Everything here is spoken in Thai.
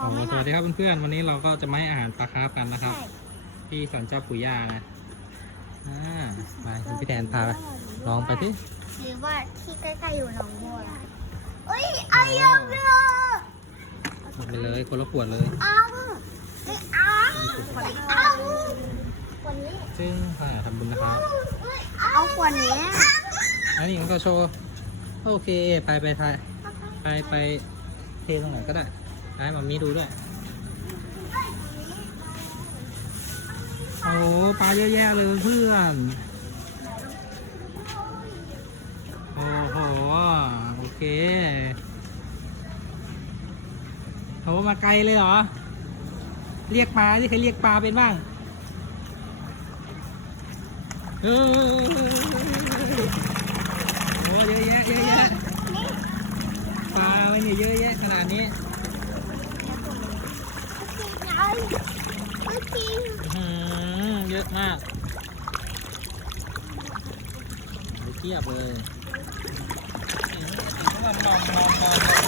อโอ้ไหมสวัสดีล่ะครับเพื่อนๆ วันนี้เราก็จะมาให้อาหารปลาคาร์ฟกันนะครับ ใช่ที่สอนเจ้าปู่ย่านะอ่าไปคุณพี่แทนพาไปลองไปที่หรือว่าที่ใกล้ๆอยู่หนองบัวเอ้ยไอ้ยังเลยหมดไปเลยคนละขวดเลยเอาไอ้เอาเอาคนนี้ซึ่งอ่าทำบุญนะครับเอาคนนี้อันนี้มันก็โชว์โอเคไปไปไปไปไปเทตรงไหนก็ได้ ให้มามีดูด้วย โอ้ปลาเยอะแยะเลยเพื่อน โอ้โห โอเคโหมาไกลเลยเหรอ เรียกปลาที่เคยเรียกปลาเป็นบ้างเออโอ้เยอะแยะเยอะแยะปลามันอยู่เยอะแยะขนาดนี้ ม่กินอื้อหือเยอะมากเทียบเลยอื้อหือมองมอนนอนนอน